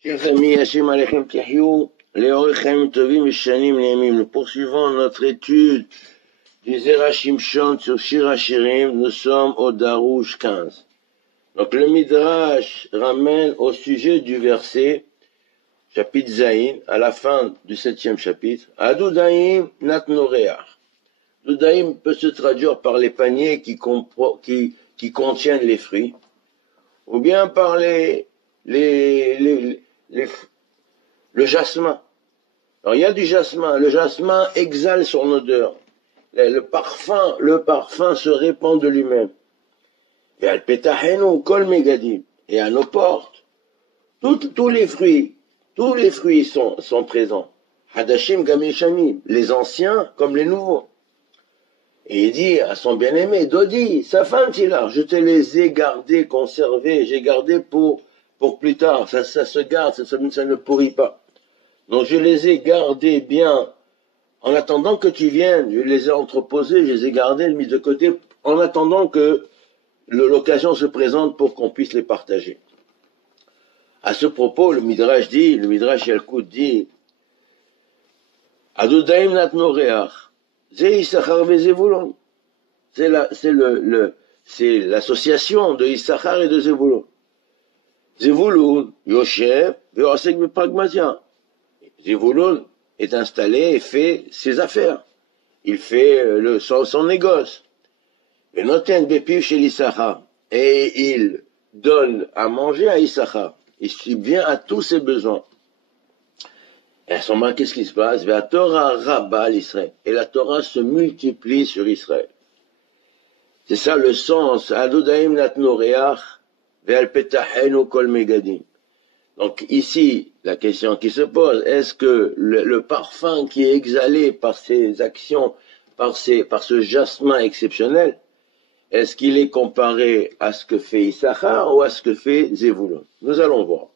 Chers amis, Hachem Alechem Tihyou, Léorechem Tovim et Shanim Neemim, nous poursuivons notre étude du Zera Shimshon sur Shir HaShirim, nous sommes au Darouche 15. Donc le Midrash ramène au sujet du verset, chapitre Zayin, à la fin du 7e chapitre, Adoudaïm Natnoreach. Doudaïm peut se traduire par les paniers qui contiennent les fruits, ou bien par le jasmin. Alors il y a du jasmin. Le jasmin exhale son odeur. Le parfum se répand de lui-même. Et al petahenu kol megadim. Et à nos portes, tous les fruits sont présents. Hadashim gameshamim, les anciens comme les nouveaux. Et il dit à son bien-aimé, Dodi, sa femme, je te les ai gardés, conservés, j'ai gardé pour plus tard, ça se garde, ça ne pourrit pas. Donc je les ai gardés bien, en attendant que tu viennes, je les ai entreposés, je les ai gardés, mis de côté, en attendant que l'occasion se présente pour qu'on puisse les partager. À ce propos, le Midrash Yalkut dit, Adudaim natnoreach, c'est l'association de Issachar et de Zevulun. Zevulun, Yoshev, Ve'osek Bepragmatia. Zevulun est installé et fait ses affaires. Il fait son négoce. Venoten Bepiv chez l'Issachar. Et il donne à manger à Issachar. Il subvient à tous ses besoins. Et à ce moment, qu'est-ce qui se passe? La Torah rabat l'Israël. Et la Torah se multiplie sur Israël. C'est ça le sens. Adodaim natnoreach ve'al petahenu kol megadim. Donc ici, la question qui se pose, est-ce que le parfum qui est exhalé par ces actions, par ce jasmin exceptionnel, est-ce qu'il est comparé à ce que fait Issachar ou à ce que fait Zevulun? Nous allons voir.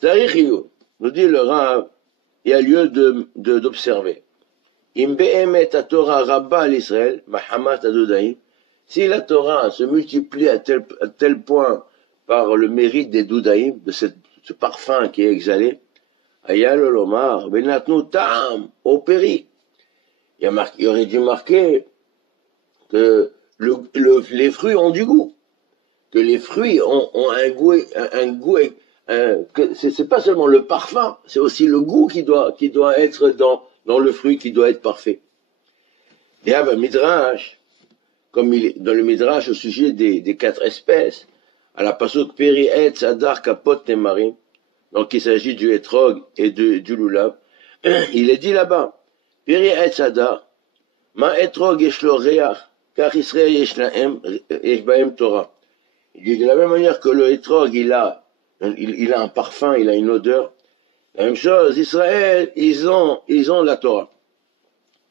Zarichiyou, nous dit le Rav, il y a lieu d'observer. Im be'emet Torah rabba l'Israël, mahamat adodaim, si la Torah se multiplie à tel point par le mérite des doudaïm, de ce parfum qui est exhalé, ayal olomar, benatnu ta'am, opéri. Il aurait dû marquer que les fruits ont du goût, que les fruits ont un goût, que c'est pas seulement le parfum, c'est aussi le goût qui doit être dans le fruit, qui doit être parfait. Il y a un midrash, comme il est dans le midrash au sujet des 4 espèces, à la pasuk peri etz adar kapot temarim, donc il s'agit du etrog et du lulav, il est dit là-bas, peri etz adar, ma etrog yesh lo reach, car Israël yesh bahem Torah. Il dit de la même manière que le etrog, il a un parfum, il a une odeur. La même chose, Israël, ils ont la Torah.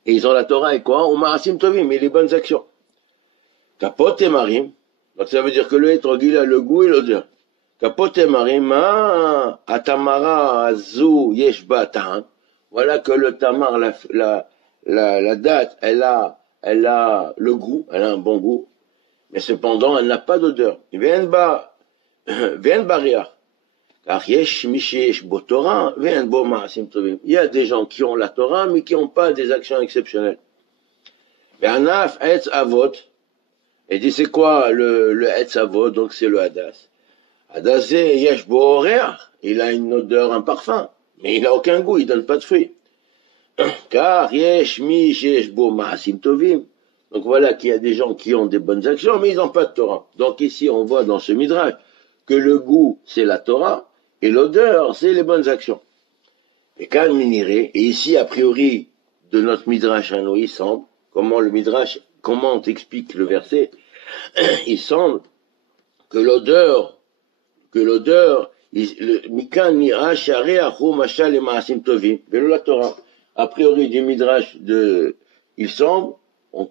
Et ils ont la Torah et quoi? Ou ma'asim tovim, et les bonnes actions. Kapot et marim, donc ça veut dire que le etrog, il a le goût et l'odeur. Kapot et marim, atamara azu yesh ba ta'am. Voilà que le tamar, la date, elle a le goût, elle a un bon goût, mais cependant, elle n'a pas d'odeur. Vien bariach. Car yesh mishesh bo Torah, vien bo ma'asim tovim. Il y a des gens qui ont la Torah, mais qui n'ont pas des actions exceptionnelles. Ve'anaf etz avot. Et dit, c'est quoi le etz avot? Donc c'est le hadas. Hadas yesh bo oreach. Il a une odeur, un parfum, mais il n'a aucun goût, il donne pas de fruits. Car yesh mishesh bo ma'asim tovim. Donc voilà qu'il y a des gens qui ont des bonnes actions, mais ils n'ont pas de Torah. Donc ici, on voit dans ce midrash que le goût, c'est la Torah, et l'odeur, c'est les bonnes actions. Et quand miniré, et ici, a priori, de notre midrash à nous, il semble, comment t'explique le verset, il semble que l'odeur, mikan nira share achu mashal et ma'asim tovim, velo la Torah. A priori du midrash il semble, on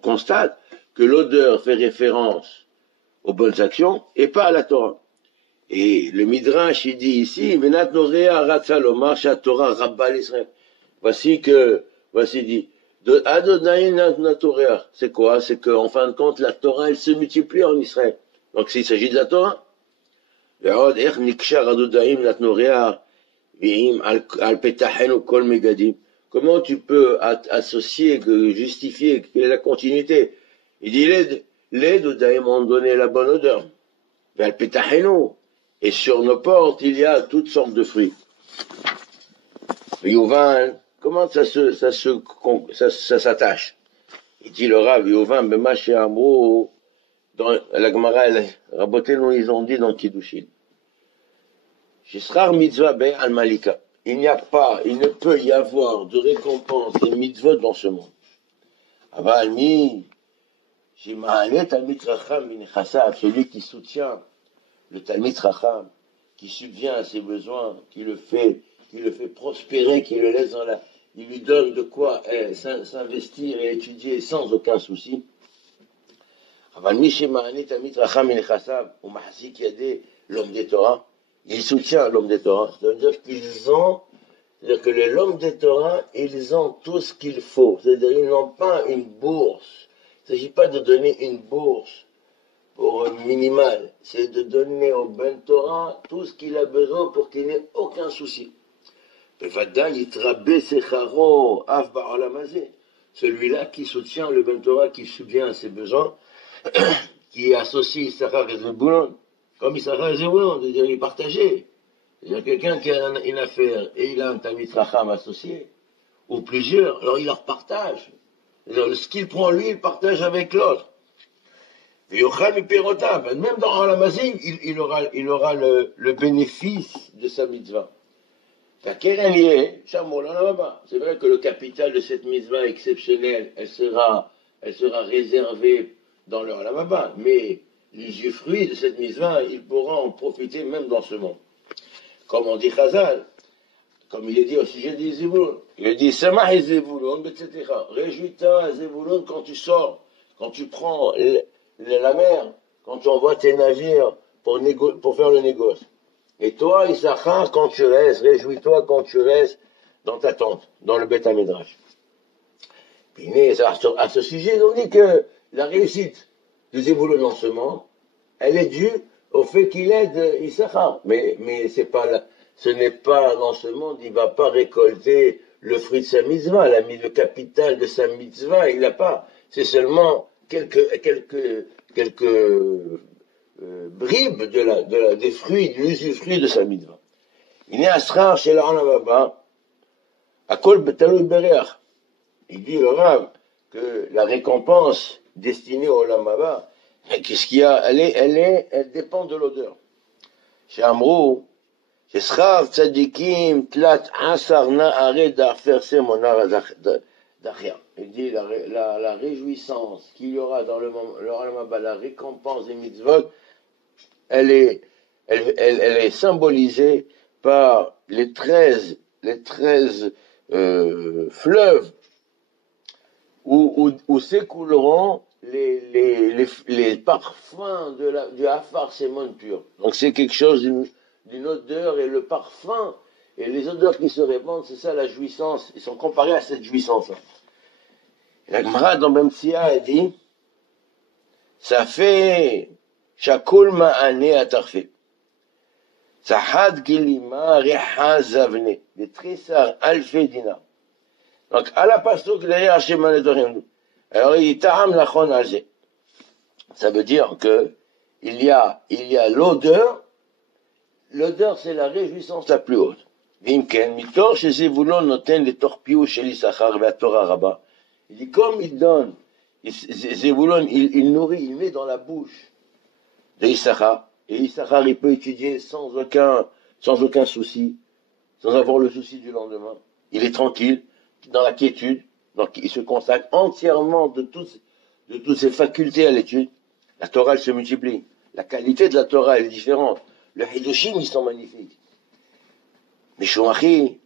constate que l'odeur fait référence aux bonnes actions et pas à la Torah. Et le midrash, il dit ici, venat norea ratzalomar Torah rabba l'Israël. Voici dit, de Adonai natorea. C'est quoi? C'est qu'en fin de compte, la Torah, elle se multiplie en Israël. Donc s'il s'agit de la Torah, ועוד איך נקשר הדודאים נתנו ריח, ואם על פתחנו כל מגדים. Comment tu peux associer, justifier, quelle est la continuité? Il dit, les dodaïm ont donné la bonne odeur. Val petahenu. Et sur nos portes, il y a toutes sortes de fruits. Yovan, comment ça s'attache? Il dit le Rav, Yovan, bemaché amrou, dans la Gemara, Rabotenu, ils ont dit dans Kiddushin. Shisrar mitzvah be al malika. Il n'y a pas, il ne peut y avoir de récompense et mitzvot dans ce monde. Aval mi, shima'anet Talmid Chacham b'nechassav, celui qui soutient le Talmid Chacham, qui subvient à ses besoins, qui le fait prospérer, qui le laisse dans il lui donne de quoi s'investir et étudier sans aucun souci. Aval mi shima'anet Talmid Chacham b'nechassav, ou mahzik yadeh, l'homme des Torah. Il soutient l'homme des Torah. C'est-à-dire que l'homme des Torah, ils ont tout ce qu'il faut. C'est-à-dire ils n'ont pas une bourse. Il ne s'agit pas de donner une bourse pour minimal. C'est de donner au Ben Torah tout ce qu'il a besoin pour qu'il n'ait aucun souci. Celui-là qui soutient le Ben Torah, qui subvient à ses besoins, qui associe Issachar et Zebulon, comme Issachar et Zebulon, c'est-à-dire il est partagé. C'est-à-dire quelqu'un qui a une affaire et il a un Talmid Chacham associé, ou plusieurs, alors il leur partage. Alors, ce qu'il prend lui, il partage avec l'autre. Et Yochal Miperota, même dans Alamazim, il aura le bénéfice de sa mitzvah. C'est vrai que le capital de cette mitzvah exceptionnelle, elle sera réservée dans leur Alamaba, mais les fruits de cette mitzvah, ils pourront en profiter même dans ce monde. Comme on dit Chazal, comme il est dit au sujet des Zebulon, il est dit Samah et Zebulon, etc. Réjouis-toi, Zebulon, quand tu sors, quand tu prends la mer, quand tu envoies tes navires pour faire le négoce. Et toi, Issachar, quand tu restes, réjouis-toi quand tu restes dans ta tente, dans le Beth Midrash. Puis, à ce sujet, ils ont dit que la réussite de Zebulon dans ce monde, elle est due au fait qu'il aide Issachar. Mais ce n'est pas dans ce monde, il ne va pas récolter le fruit de sa mitzvah, le capital de sa mitzvah, il n'a pas. C'est seulement quelques bribes des fruits, de l'usufruit de sa mitzvah. Il est asrar chez l'Anababa, à Kol Betalou Bereach. Il dit le Rav que la récompense destinée au Lamaba, qu'est-ce qu'il y a? Elle dépend de l'odeur. Chez Amrou, chez Schar Tzadikim, Tlat Asar Na'are d'Arfer Semonar Dachia. Il dit la réjouissance qu'il y aura dans le Lamaba, la récompense des mitzvot, elle est symbolisée par les 13 fleuves où s'écouleront les parfums du Afar Sémon pur. Donc c'est quelque chose d'une odeur, et le parfum et les odeurs qui se répandent, c'est ça la jouissance. Ils sont comparés à cette jouissance-là. La Gemara dans Bemtsia dit, ça fait Shakol Ma'ane Atarfe. Sahad Gilima Reha Zavne. Des Trissar Alfe Dina. Donc, à la pasuk derrière Hashem Anedorim. Alors, il ta'am lachon alze. Ça veut dire que il y a l'odeur. L'odeur, c'est la réjouissance la plus haute. Vimken, mitor chez Zevulon noten les torpiou chez l'Issachar et la Torah Rabba. Il dit, comme il donne, Zevulon, il nourrit, il met dans la bouche de Issachar. Et Issachar, il peut étudier sans aucun souci, sans avoir le souci du lendemain. Il est tranquille, dans la quiétude, donc il se consacre entièrement de toutes ses facultés à l'étude. La Torah, elle se multiplie. La qualité de la Torah, elle est différente. Le Hidushim, ils sont magnifiques. Mais Shumachi,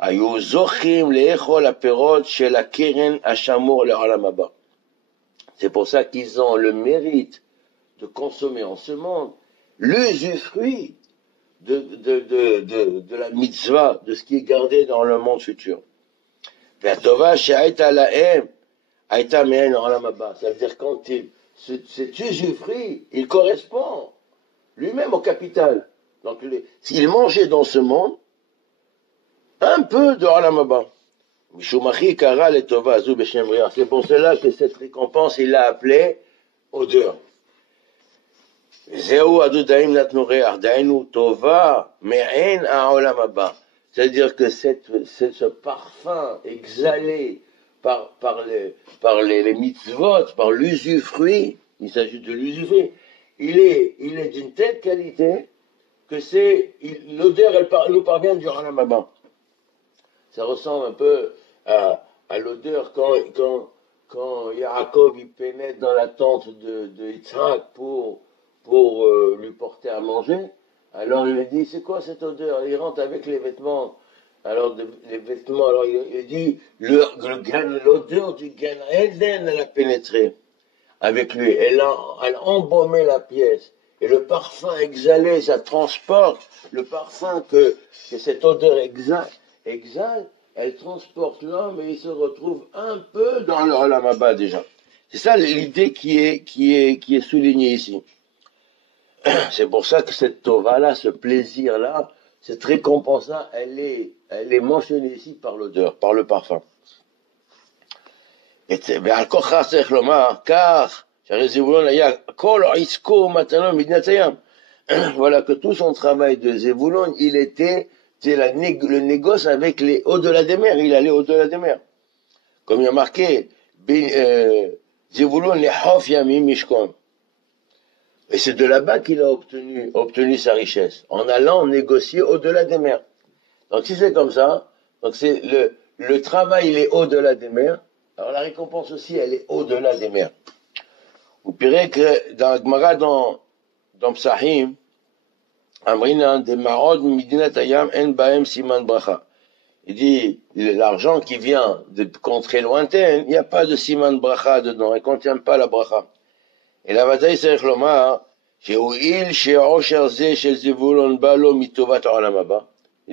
Ayu Zochim Leechol Aperot Shel Keren Ashamur Le'olam Haba. C'est pour ça qu'ils ont le mérite de consommer en ce monde l'usufruit de la mitzvah, de ce qui est gardé dans le monde futur. Ça veut dire quand cet usufruit, il correspond lui-même au capital. Donc, s'il mangeait dans ce monde, un peu de Olam Haba. C'est pour cela que cette récompense, il l'a appelée odeur. C'est-à-dire que ce parfum exhalé par les mitzvot, par l'usufruit, il s'agit de l'usufruit, il est d'une telle qualité que l'odeur, elle nous parvient du Olam Haba. Ça ressemble un peu à l'odeur quand Yaakov il pénètre dans la tente de Yitzhak pour lui porter à manger. Alors il lui dit, c'est quoi cette odeur? Il rentre avec les vêtements. Alors les vêtements, alors il dit, l'odeur du Gan Eden, elle a pénétré avec lui. Elle a embaumé la pièce. Et le parfum exhalé, ça transporte le parfum que cette odeur exhale, elle transporte l'homme et il se retrouve un peu dans le Olam Haba déjà. C'est ça l'idée qui est soulignée ici. C'est pour ça que cette Torah-là, ce plaisir-là, cette récompense-là, elle est mentionnée ici par l'odeur, par le parfum. car voilà que tout son travail de Zevulon, il était le négoce avec les au-delà des mers, il allait au-delà des mers. Comme il y a marqué, Zevulon les Hof Yamim Mishkon. Et c'est de là-bas qu'il a obtenu sa richesse, en allant négocier au-delà des mers. Donc si c'est comme ça, donc c'est le travail, il est au-delà des mers, alors la récompense aussi, elle est au-delà des mers. Vous direz que dans la Gemara, dans Psahim, Amrina de Marod Midinat Ayam En Baem Siman Bracha. Il dit, l'argent qui vient de contrées lointaines, il n'y a pas de Siman Bracha dedans, il ne contient pas la Bracha. Et la bataille, c'est Lomar, il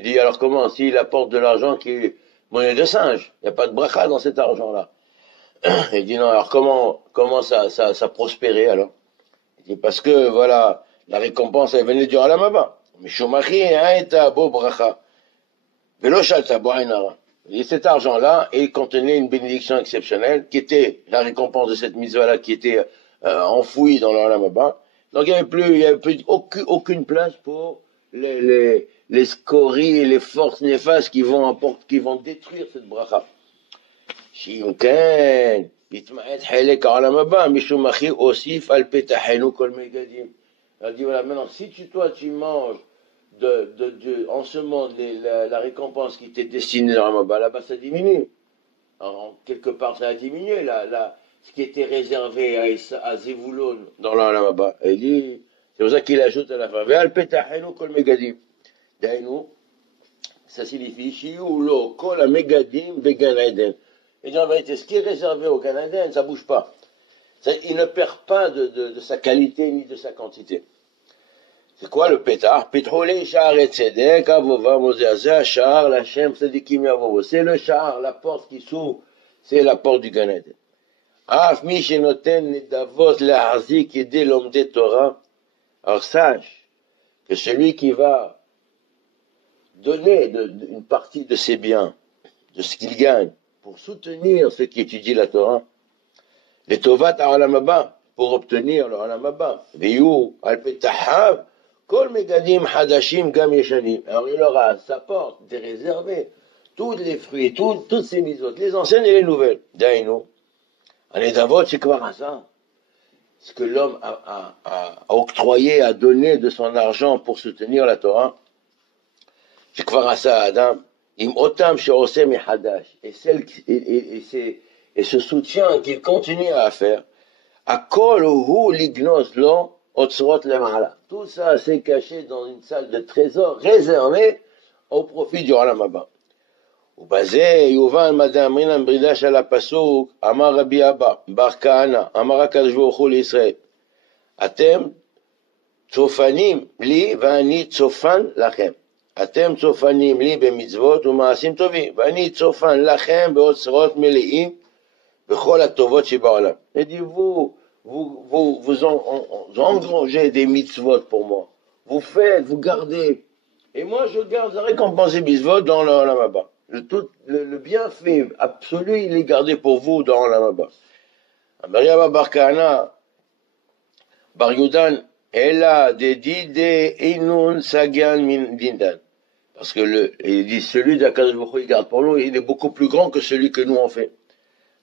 dit, alors comment, s'il apporte de l'argent qui est monnaie de singe, il n'y a pas de bracha dans cet argent-là. Il dit, non, alors comment ça prospérait, alors? Il dit, parce que, voilà, la récompense, elle venait du Olam Haba. Mais Shumachi, Aeta, Bo Bracha. Velo Shalta, Bo Ainara. Et cet argent-là, il contenait une bénédiction exceptionnelle, qui était la récompense de cette mitzvah-là, qui était enfouie dans l'Olam Haba. Donc il n'y avait plus aucune place pour les scories et les forces néfastes qui vont détruire cette bracha. Shimken, Bitmaet Halek Olam Haba, Mishumachi Osif Al Petahenu Kol Megadim. Elle dit voilà, maintenant si toi tu manges en ce monde la récompense qui t'est destinée dans l'Olam Haba, là-bas ça diminue. Alors, quelque part ça a diminué ce qui était réservé à Zevulon dans l'Olam Haba. Il dit, c'est pour ça qu'il ajoute à la fin, Ve'al petahenu kol megadim. Dainu, ça signifie, Shiyu lo kol megadim began Eden. Et dit en vérité, ce qui est réservé au Gan Eden, ça bouge pas. Il ne perd pas de sa qualité ni de sa quantité. C'est quoi le pétard? Petrolé, char et tzedek, avova, mozéazé, char, la shem, tzedikim yavovo. C'est le char, la porte qui s'ouvre, c'est la porte du Gan Eden. Alors sache que celui qui va donner une partie de ses biens, de ce qu'il gagne, pour soutenir ceux qui étudient la Torah, les Tovat Olam Haba, pour obtenir le Olam Haba, Viyu al Petahav, Kol Megadim Hadashim Gam Yeshanim. Alors il aura à sa porte des réservés, tous les fruits, toutes ces mitzvot, les anciennes et les nouvelles. Dainu. Les Davot, c'est quoi ça? Ce que l'homme a octroyé, a donné de son argent pour soutenir la Torah. C'est quoi ça, Adam? Im otam she'osem hadash. Et ce soutien qu'il continue à faire. Akol hu lignos lo otzrot lemala. Tout ça, c'est caché dans une salle de trésor réservée au profit du Olam Haba. ובזה יובן מדע אמרינן ברידה של הפסוק, אמר רבי אבא, בר כהנא, אמר הקדוש ברוך הוא לישראל, אתם צופנים לי ואני צופן לכם. אתם צופנים לי במצוות ומעשים טובים, ואני צופן לכם באוצרות מלאים בכל הטובות שבעולם. Et dit vous engrangez des mitzvot pour moi. vous faites, vous gardez. Et moi, je garde la récompense et bisvot dans l'Olam Haba. Le bienfait absolu, il est gardé pour vous dans l'Olam Haba. Mariama Bar Kahana, Bar Yudan, elle a des didé inun sagian min dindan. Parce que il dit, celui d'Akadosh Baruch Hu, il garde pour nous, il est beaucoup plus grand que celui que nous on fait.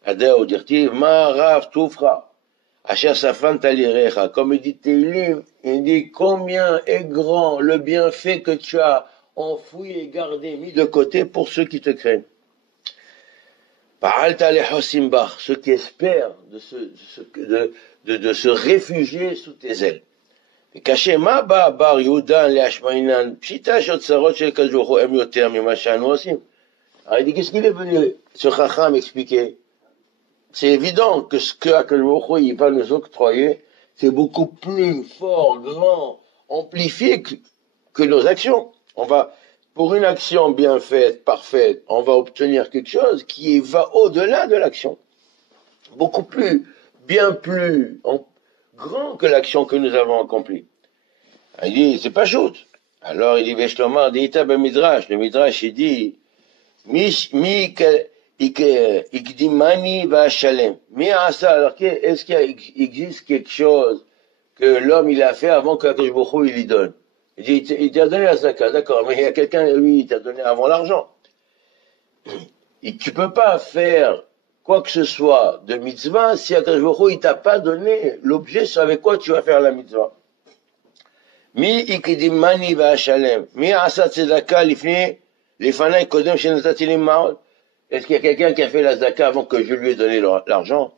Adé ou dirti, ma rav toufra, asher safan talirecha. Comme il dit Teilim, il dit combien est grand le bienfait que tu as enfoui et gardé, mis de côté pour ceux qui te craignent. Pa'alta lechosim bach, ceux qui espèrent de se réfugier sous tes ailes. Caché ma ba bar Yudan le Hashmainan, pshita shot sarot shel Kadosh em yoter mima shanu osim. Alors il dit qu'est-ce qu'il est venu ce Chacham expliquer? C'est évident que ce que Akadosh il va nous octroyer, c'est beaucoup plus fort, grand, amplifié que nos actions. On va, pour une action bien faite, parfaite, on va obtenir quelque chose qui va au-delà de l'action. Beaucoup plus, bien plus grand que l'action que nous avons accomplie. Il dit, c'est pas shoot. Alors il dit, Veshlomar, dit Ita ben Midrash. Le Midrash, il dit, mi ikdimani va shalem. Mi asa, alors est-ce qu'il existe quelque chose que l'homme il a fait avant que Akadosh Baruch Hu il lui donne? Il dit, il t'a donné la zakat, d'accord, mais il y a quelqu'un, lui, il t'a donné avant l'argent. Et tu peux pas faire quoi que ce soit de mitzvah si Akadosh Baruch Hu il t'a pas donné l'objet avec quoi tu vas faire la mitzvah. Mi ikdimani va shalem. Mi asa tzedaka lifnei kodem shenatati lima'od. Est-ce qu'il y a quelqu'un qui a fait la zaka avant que je lui ai donné l'argent?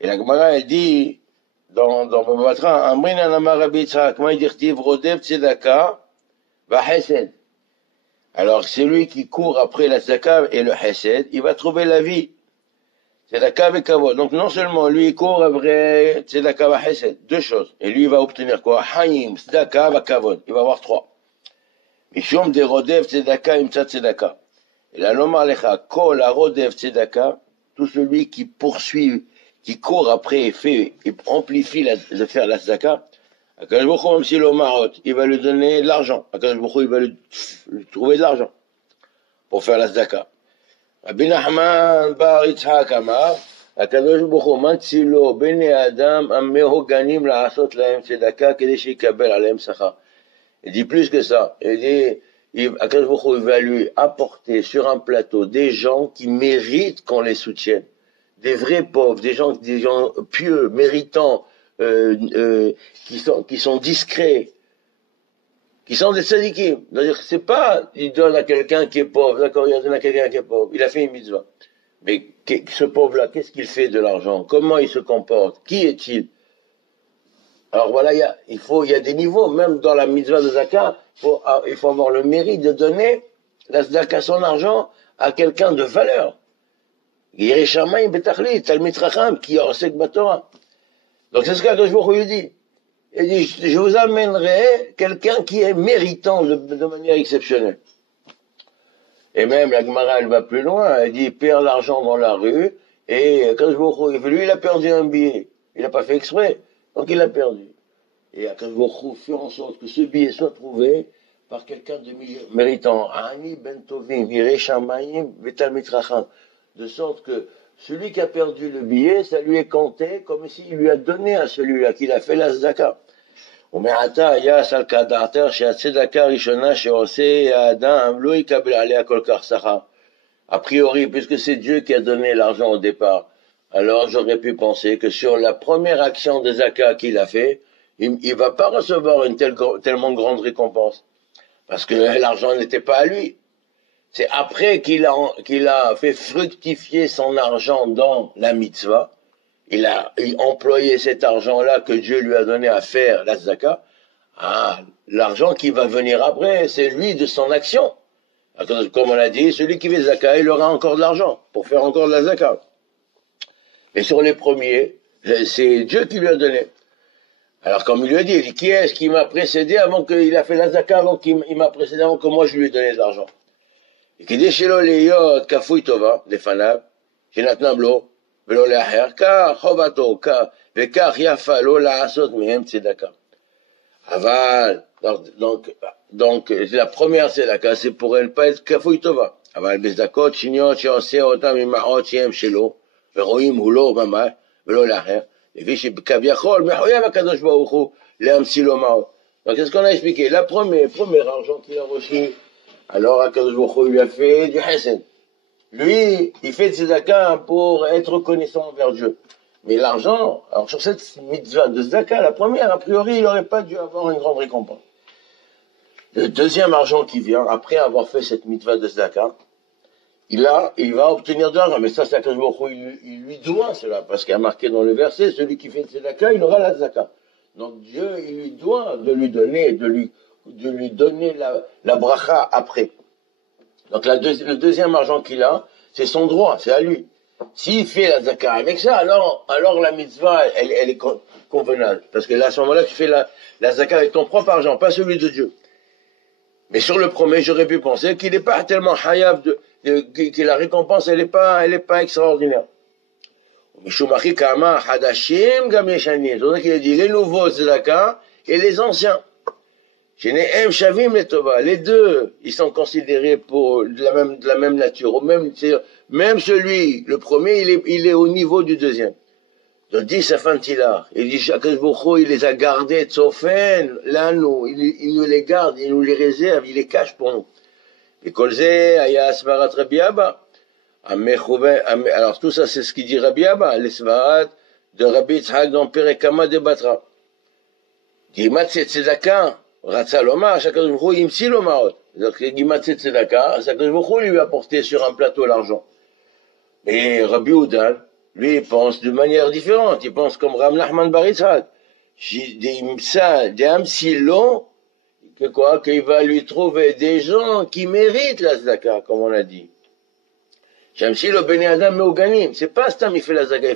Et la Gemara, elle dit, dans Babatra, Amrin anamar Rabbi Yitzhak, ma yidirtiv rodev tzedaka va chesed. Alors, celui qui court après la tzedaka et le chesed, il va trouver la vie. Tzedaka ve kavod. Donc, non seulement lui, il court après tzedaka va chesed. Deux choses. Et lui, il va obtenir quoi? Hayim, tzedaka va kavod. Il va avoir trois. Mishum de rodev tzedaka imtsa tzedaka. Et la loma alecha, kol arodev tzedaka, tout celui qui poursuit, qui court après et fait, et amplifie de faire la tzedaka, Akadosh Baruch Hu, même si l'omarot, il va lui donner de l'argent. Akadosh Baruch Hu, il va lui trouver de l'argent pour faire la tzedaka. Rabbi Nachman bar Yitzhak amar, Akadosh Baruch Hu, mantzilo bnei adam amehoganim la'asot lahem tzedaka kedei sheyikabel alehem sachar. Il dit plus que ça. Il dit, Akadosh Baruch Hu, il va lui apporter sur un plateau des gens qui méritent qu'on les soutienne. Des vrais pauvres, des gens pieux, méritants, qui sont discrets, qui sont des tzadikim. C'est-à-dire, c'est pas, il donne à quelqu'un qui est pauvre, d'accord, il donne à quelqu'un qui est pauvre, il a fait une mitzvah. Mais ce pauvre-là, qu'est-ce qu'il fait de l'argent? Comment il se comporte? Qui est-il? Alors voilà, il y a des niveaux, même dans la mitzvah de zakat, il faut avoir le mérite de donner la zakat, son argent, à quelqu'un de valeur. Yirei Shamayim betachlit, Talmid Chacham, qui osek batorah. Donc c'est ce qu'Akadosh Baruch Hu dit. Il dit, je vous amènerai quelqu'un qui est méritant de manière exceptionnelle. Et même la Gemara, elle va plus loin, elle dit, il perd l'argent dans la rue, et Akadosh Baruch Hu, lui, il a perdu un billet. Il n'a pas fait exprès. Donc il a perdu. Et Akadosh Baruch Hu fait en sorte que ce billet soit trouvé par quelqu'un de méritant. Ani ben tovim, Yirei Shamayim v'talmid chacham. De sorte que celui qui a perdu le billet, ça lui est compté comme s'il lui a donné à celui-là, qu'il a fait la tzedaka. ומעתה היה סל כדעתר שהצדקה הראשונה שעושה האדם לא יקבל עליה כל כך שכר. A priori, puisque c'est Dieu qui a donné l'argent au départ, alors j'aurais pu penser que sur la première action de Zaka qu'il a fait, il va pas recevoir une tellement grande récompense. Parce que l'argent n'était pas à lui. C'est après qu'il a fait fructifier son argent dans la mitzvah, il a employé cet argent-là que Dieu lui a donné à faire la Zaka. Ah, l'argent qui va venir après, c'est lui de son action. Comme on l'a dit, celui qui fait Zaka, il aura encore de l'argent pour faire encore de la Zaka. Mais sur les premiers, c'est Dieu qui lui a donné. Alors comme il lui a dit, qui est-ce qui m'a précédé avant qu'il a fait la Zaka, avant qu'il m'a précédé, avant que moi je lui ai donné de l'argent. Et qui dit chez l'Oleyot, Kafouy Tova, les Fanav, chez Natnablo, ולא לאחר, כך חובתו, וכך יפה לו לעשות מהם צדקה. Aval, la première tzedaka, c'est pour elle pas être kafouille tova. אבל בצדקות שניות שעושה אותם ממעות שהם שלו, ורואים הוא לא ממש, ולא לאחר, לפי שכביכול מחויב הקדוש ברוך הוא להמציא לו מעות. Donc, c'est ce qu'on a expliqué. La première argent qu'il a reçu, alors Akadosh Baruch Hu lui a fait du chesed. Lui, il fait de tzedaka pour être reconnaissant envers Dieu. Mais l'argent, alors sur cette mitzvah de tzedaka, la première, a priori, il n'aurait pas dû avoir une grande récompense. Le deuxième argent qui vient, après avoir fait cette mitzvah de tzedaka, il va obtenir de l'argent. Mais ça, c'est Akadosh Baruch Hu, il lui doit cela, parce qu'il y a marqué dans le verset, celui qui fait de tzedaka, il aura la tzedaka. Donc Dieu, il lui doit de lui donner la bracha après. Donc le deuxième argent qu'il a, c'est son droit, c'est à lui. S'il fait la zaka avec ça, alors la mitzvah, elle est convenable. Parce que là, à ce moment-là, tu fais la zaka avec ton propre argent, pas celui de Dieu. Mais sur le premier, j'aurais pu penser qu'il n'est pas tellement hayav, que la récompense, elle est pas extraordinaire. C'est pour ça qu'il a dit les nouveaux tzedaka et les anciens. Les deux, ils sont considérés pour de la même nature. Même celui, le premier, il est au niveau du deuxième. Donc dit Safantilar, il dit Akadosh Baruch Hu, il les a gardés tsofen, là il nous les garde, il nous les réserve, il les cache pour nous. Et kolzé, aya asvarat Rabbi Abba. Alors tout ça, c'est ce qu'il dit Rabbi Abba, les svarat de Rabbi Yitzhak dans Perekama de Batra. Gimat tzedaka, ratza lomar, Akadosh Baruch Hu imsi lomarot. Donc Gimat tzedaka, Akadosh Baruch Hu lui a porté sur un plateau l'argent. Et Rabbi Udan, lui, il pense de manière différente. Il pense comme Ram Nachman Bar Yitzhak. Des amsilon, qu'il va lui trouver des gens qui méritent la tzedaka, comme on a dit. Shamsilo Bene Adam Meoganim. C'est pas Stam, il fait la tzedaka,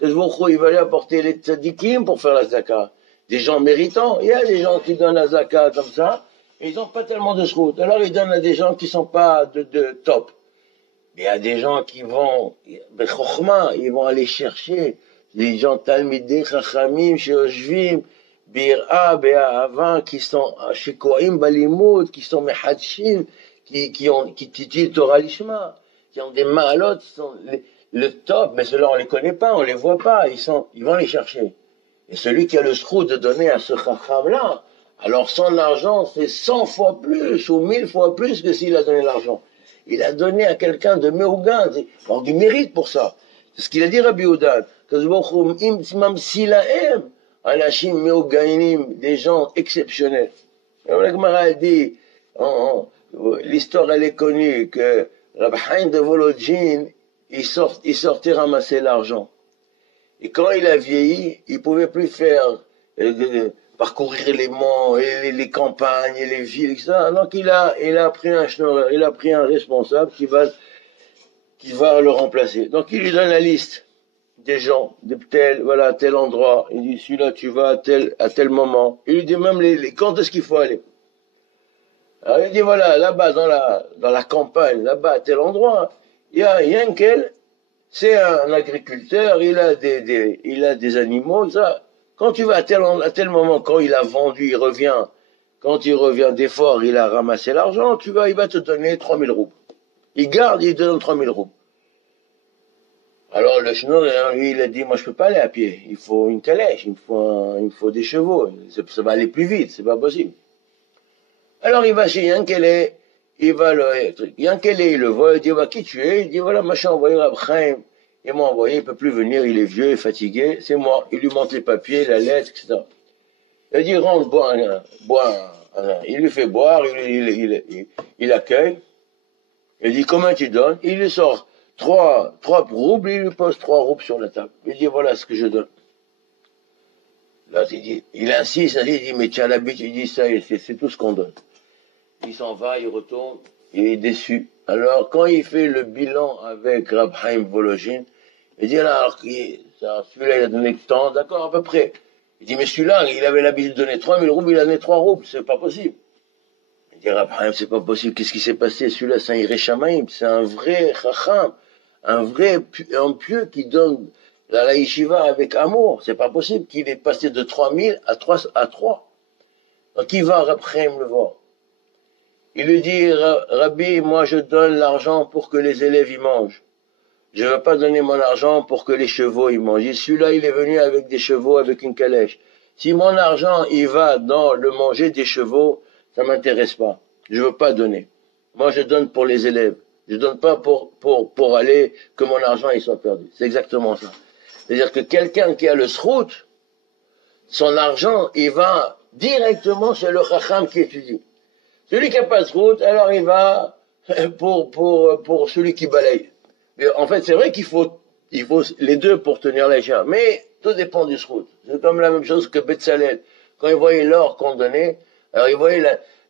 il va lui apporter les tzadikim pour faire la tzedaka. Des gens méritants. Il y a des gens qui donnent la tzedaka comme ça, et ils n'ont pas tellement de shrout. Alors ils donnent à des gens qui sont pas de top. Il y a des gens qui vont, ils vont aller chercher les gens talmidei chachamim, sheoshvim, bir'a, be'ahava, qui sont shekoim balimut, qui sont mehadshim, qui titillent Torah Lishma, qui ont des ma'alot, qui sont le top, mais ceux-là on les connaît pas, on les voit pas, ils vont les chercher. Et celui qui a le shrou de donner à ce chacham-là, alors son argent c'est 100 fois plus ou 1000 fois plus que s'il a donné l'argent. Il a donné à quelqu'un de Meougan, alors du mérite pour ça. C'est ce qu'il a dit Rabbi Udan, Anashim Meouganim, des gens exceptionnels. Alors la Gemara a dit, l'histoire elle est connue, que Rabbi Haim de Volodjin, il sortait ramasser l'argent. Et quand il a vieilli, il pouvait plus faire parcourir les monts, et les campagnes, et les villes, etc. Donc il a pris un schnorrer, il a pris un responsable qui va le remplacer. Donc il lui donne la liste des gens, de tel endroit. Il dit, celui-là, tu vas à tel moment. Il lui dit même quand est-ce qu'il faut aller. Alors il dit, voilà, là-bas, dans la campagne, là-bas, à tel endroit, il y a Yankel, c'est un agriculteur, il a des animaux, ça. Quand tu vas à tel moment, quand il a vendu, quand il revient d'effort, il a ramassé l'argent, il va te donner 3000 roubles. Il garde, il te donne 3000 roubles. Alors le chenor, lui, il a dit, moi je peux pas aller à pied, il faut une calèche, il me faut des chevaux, ça va aller plus vite, c'est pas possible. Alors il va chez Yankele, il le voit, il dit, qui tu es? Il dit, voilà, machin, envoyé Rabchaim. Il m'a envoyé, il peut plus venir, il est vieux, il est fatigué, c'est moi. Il lui montre les papiers, la lettre, etc. Il dit, rentre, bois. Il lui fait boire, il accueille. Il dit, combien tu donnes? Il lui sort 3 roubles, il lui pose 3 roubles sur la table. Il dit, voilà ce que je donne. Là, il insiste, il dit, mais tu as l'habitude, il dit, ça, c'est tout ce qu'on donne. Il s'en va, il retourne, il est déçu. Alors, quand il fait le bilan avec Rab Haim Volodjin, il dit, alors, celui-là, il a donné tant, d'accord, à peu près. Il dit, mais celui-là, il avait l'habitude de donner 3000 roubles, il a donné 3 roubles, c'est pas possible. Il dit, Rab Haim, c'est pas possible, qu'est-ce qui s'est passé? Celui-là, c'est un Ireshamaim, c'est un vrai chacham, un pieux qui donne la yeshiva avec amour. C'est pas possible qu'il est passé de 3000 à 3. Donc il va, Reb Chaim le voir. Il lui dit, Rabbi, moi je donne l'argent pour que les élèves y mangent. Je ne veux pas donner mon argent pour que les chevaux y mangent. Celui-là, il est venu avec des chevaux, avec une calèche. Si mon argent, il va dans le manger des chevaux, ça m'intéresse pas. Je veux pas donner. Moi, je donne pour les élèves. Je donne pas pour aller, que mon argent, il soit perdu. C'est exactement ça. C'est-à-dire que quelqu'un qui a le srout, son argent, il va directement chez le chacham qui étudie. Celui qui n'a pas de srout, alors il va pour celui qui balaye. En fait, c'est vrai qu'il faut les deux pour tenir les chiens, mais tout dépend du srout. C'est comme la même chose que Betzalel. Quand il voyait l'or qu'on donnait, alors il voyait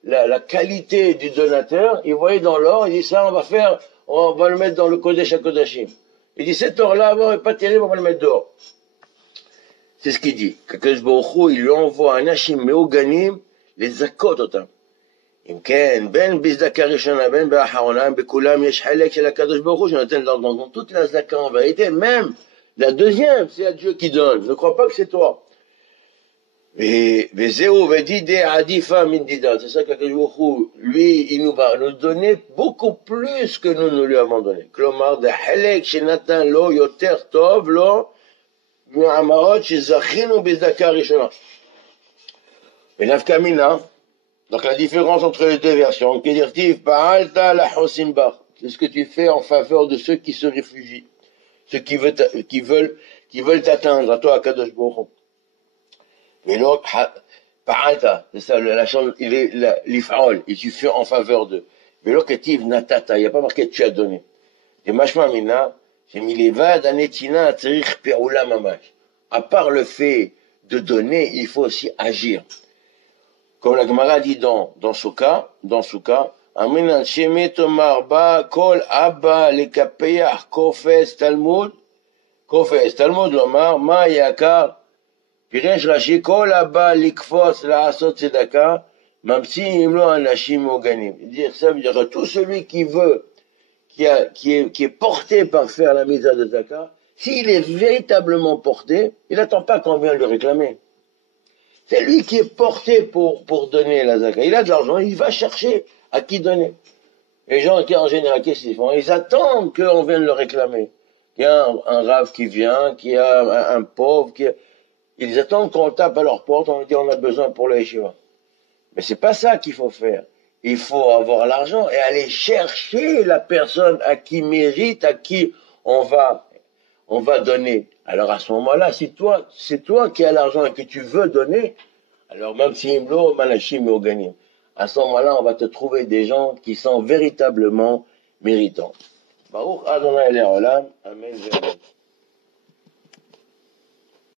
la qualité du donateur, il voyait dans l'or, il dit ça, on va le mettre dans le Kodesh HaKodashim. Il dit cet or-là, bon, est pas terrible, on va le mettre dehors. C'est ce qu'il dit. Qu'Akadosh Baruch Hu, il lui envoie un Hashim Meoganim, les zakot autant. אם כן, בין בצדקה ראשונה, בין באחרונה, בכולם יש חלק של הקדוש ברוך הוא שנותן dans toute la zaka en vérité, même la deuxième, c'est à Dieu qui donne. Ne crois pas que c'est toi. וזהו ודידי עדיפה מן דידה. C'est ça qu'Akadosh Baruch Hu, lui, il nous va nous donner beaucoup plus que nous lui avons donné. כלומר, זה חלק שנתן לו יותר טוב לו מהמעות שזכינו בצדקה ראשונה. ונפקא מינה, donc la différence entre les deux versions, c'est ce que tu fais en faveur de ceux qui se réfugient, ceux qui veulent t'atteindre, à toi, à Kadosh Baruch Hu. Mais l'autre, c'est ça, la chose, il est l'if'al, et tu fais en faveur d'eux. Mais l'autre, il n'y a pas marqué tu as donné. Et mashma mina, j'ai mis les vades, anetina, tzrich, pe'oula mamash. À part le fait de donner, il faut aussi agir. Comme la Gemara dit dans Souka, Amin al-Shemi Tomar Ba Kol Abba Lekapeyach Kofes Talmud Lomar Ma Yakar Piresh Rashi Kol Abba Likfos La'asot Tzedaka Mamsi Imlo Anashim Oganim. Ça veut dire que tout celui qui veut, qui est porté par faire la mise de Zaka, s'il est véritablement porté, il n'attend pas qu'on vienne le réclamer. C'est lui qui est porté pour donner la zaka. Il a de l'argent, il va chercher à qui donner. Les gens qui en général, qu'est-ce qu'ils font? Ils attendent qu'on vienne le réclamer. Il y a un rave qui vient, qui a un pauvre, ils attendent qu'on tape à leur porte, on leur dit on a besoin pour le yeshiva. Mais c'est pas ça qu'il faut faire. Il faut avoir l'argent et aller chercher la personne à qui mérite, à qui on va donner. Alors à ce moment-là, si c'est toi qui as l'argent et que tu veux donner, alors même si Imlo, Malachim et Oganim, à ce moment-là, on va te trouver des gens qui sont véritablement méritants. Baruch Adonai Le'olam, Amen.